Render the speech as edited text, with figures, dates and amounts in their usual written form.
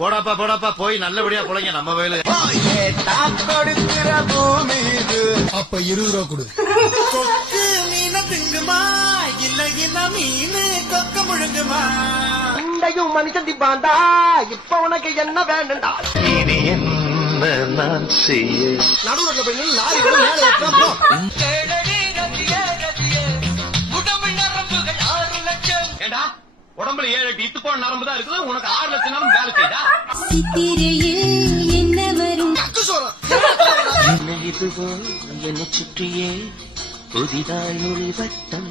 போடாப்பா போடாப்பா போய் நல்லபடியா போலங்க நம்ம வயலு. கொடுக்கிற பூமி இது. அப்ப 20 ரூபா கொடு. கொக்கு மீன திங்குமா இல்ல இந்த மீன் கொக்க முழுங்குமா? இண்டையும் மனுஷன் திப்பாண்டா. இப்ப உனக்கு என்ன வேணும்டா? இனி என்ன நான் செய்ய? நடுவுல போய் நின்னு நாலு பேரும் மேல ஏத்துறோம். ஏண்டா உடம்புல 7-8 இத்து போன நரம்பு தான் இருக்குது, உனக்கு 6 லட்சம் நேரம் வேலை செய்தா? சித்திரையில் என்ன வரும்? கக்கு சோறு. என்ன இதுவோ என்னை சுற்றியே புதிதாய் ஒளி வட்டம்